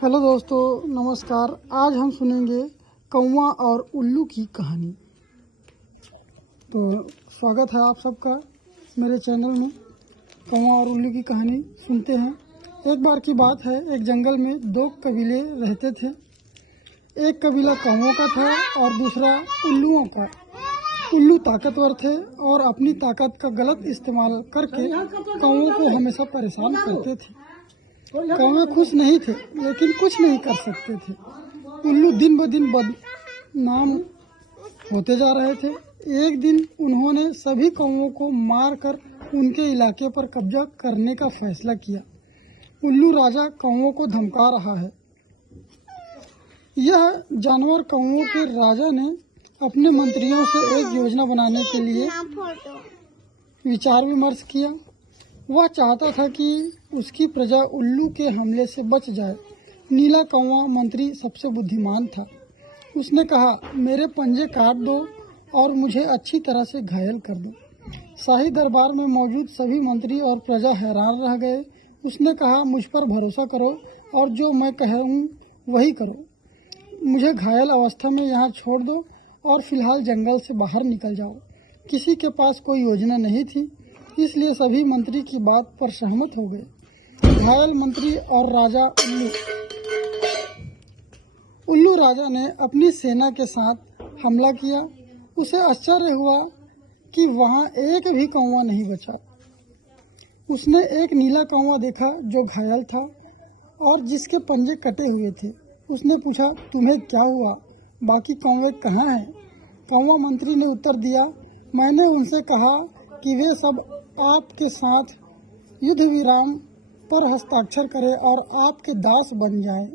Hello दोस्तों, नमस्कार। आज हम सुनेंगे कौवा और उल्लू की कहानी। तो स्वागत है आप सबका मेरे चैनल में। कौवा और उल्लू की कहानी सुनते हैं। एक बार की बात है, एक जंगल में दो कबीले रहते थे। एक कबीला कौवों का था और दूसरा उल्लुओं का। उल्लू ताकतवर थे और अपनी ताकत का गलत इस्तेमाल करके कौवों को हमेशा परेशान करते थे। कौवे खुश नहीं थे, लेकिन कुछ नहीं कर सकते थे। उल्लू दिन ब दिन बदनाम होते जा रहे थे। एक दिन उन्होंने सभी कौवों को मारकर उनके इलाके पर कब्जा करने का फैसला किया। उल्लू राजा कौवों को धमका रहा है। यह जानवर कौवों के राजा ने अपने मंत्रियों से एक योजना बनाने के लिए विचार विमर्श किया। वह चाहता था कि उसकी प्रजा उल्लू के हमले से बच जाए। नीला कौवा मंत्री सबसे बुद्धिमान था। उसने कहा, मेरे पंजे काट दो और मुझे अच्छी तरह से घायल कर दो। शाही दरबार में मौजूद सभी मंत्री और प्रजा हैरान रह गए। उसने कहा, मुझ पर भरोसा करो और जो मैं कहूँ वही करो। मुझे घायल अवस्था में यहाँ छोड़ दो और फिलहाल जंगल से बाहर निकल जाओ। किसी के पास कोई योजना नहीं थी, इसलिए सभी मंत्री की बात पर सहमत हो गए। घायल मंत्री और राजा उल्लू राजा ने अपनी सेना के साथ हमला किया। उसे आश्चर्य हुआ कि वहां एक भी कौवा नहीं बचा। उसने एक नीला कौवा देखा जो घायल था और जिसके पंजे कटे हुए थे। उसने पूछा, तुम्हें क्या हुआ? बाकी कौवे कहाँ हैं? कौवा मंत्री ने उत्तर दिया, मैंने उनसे कहा कि वे सब आपके साथ युद्ध विराम पर हस्ताक्षर करें और आपके दास बन जाएं।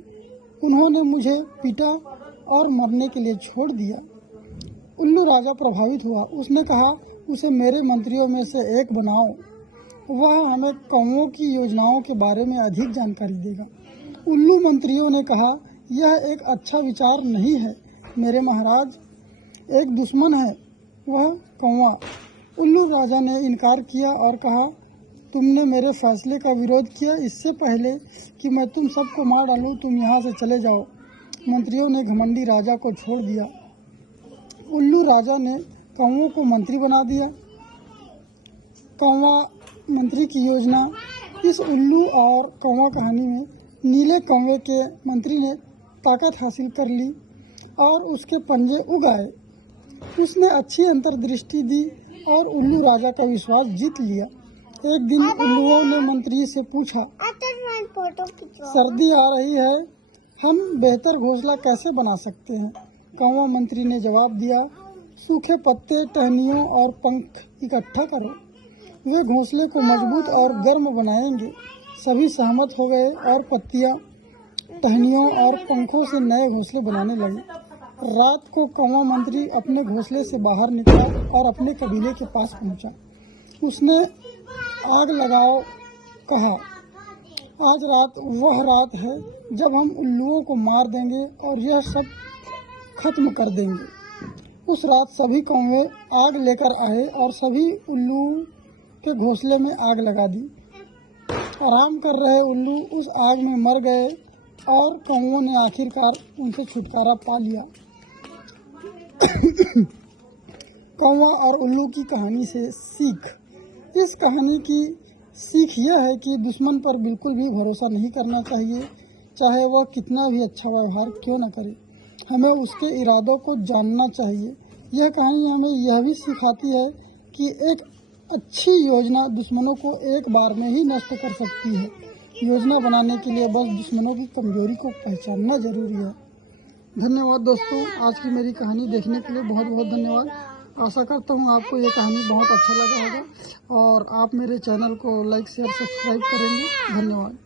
उन्होंने मुझे पीटा और मरने के लिए छोड़ दिया। उल्लू राजा प्रभावित हुआ। उसने कहा, उसे मेरे मंत्रियों में से एक बनाओ। वह हमें कौवों की योजनाओं के बारे में अधिक जानकारी देगा। उल्लू मंत्रियों ने कहा, यह एक अच्छा विचार नहीं है मेरे महाराज। एक दुश्मन है वह कौवा। उल्लू राजा ने इनकार किया और कहा, तुमने मेरे फैसले का विरोध किया। इससे पहले कि मैं तुम सबको मार डालूं, तुम यहाँ से चले जाओ। मंत्रियों ने घमंडी राजा को छोड़ दिया। उल्लू राजा ने कौवों को मंत्री बना दिया। कौवा मंत्री की योजना। इस उल्लू और कौवा कहानी में नीले कौवे के मंत्री ने ताकत हासिल कर ली और उसके पंजे उग आए। उसने अच्छी अंतर्दृष्टि दी और उल्लू राजा का विश्वास जीत लिया। एक दिन उल्लुओं ने मंत्री से पूछा, सर्दी आ रही है, हम बेहतर घोंसला कैसे बना सकते हैं? कौवा मंत्री ने जवाब दिया, सूखे पत्ते, टहनियों और पंख इकट्ठा करो। वे घोंसले को मजबूत और गर्म बनाएंगे। सभी सहमत हो गए और पत्तियां, टहनियों और पंखों से नए घोंसले बनाने लगे। रात को कौवा मंत्री अपने घोंसले से बाहर निकला और अपने कबीले के पास पहुंचा। उसने आग लगाओ कहा। आज रात वह रात है जब हम उल्लुओं को मार देंगे और यह सब खत्म कर देंगे। उस रात सभी कौवे आग लेकर आए और सभी उल्लू के घोंसले में आग लगा दी। आराम कर रहे उल्लू उस आग में मर गए और कौवों ने आखिरकार उनसे छुटकारा पा लिया। कौवा और उल्लू की कहानी से सीख। इस कहानी की सीख यह है कि दुश्मन पर बिल्कुल भी भरोसा नहीं करना चाहिए, चाहे वह कितना भी अच्छा व्यवहार क्यों न करे। हमें उसके इरादों को जानना चाहिए। यह कहानी हमें यह भी सिखाती है कि एक अच्छी योजना दुश्मनों को एक बार में ही नष्ट कर सकती है। योजना बनाने के लिए बस दुश्मनों की कमजोरी को पहचानना जरूरी है। धन्यवाद दोस्तों, आज की मेरी कहानी देखने के लिए बहुत बहुत धन्यवाद। आशा करता हूँ आपको ये कहानी बहुत अच्छा लगा होगा और आप मेरे चैनल को लाइक शेयर सब्सक्राइब करेंगे। धन्यवाद।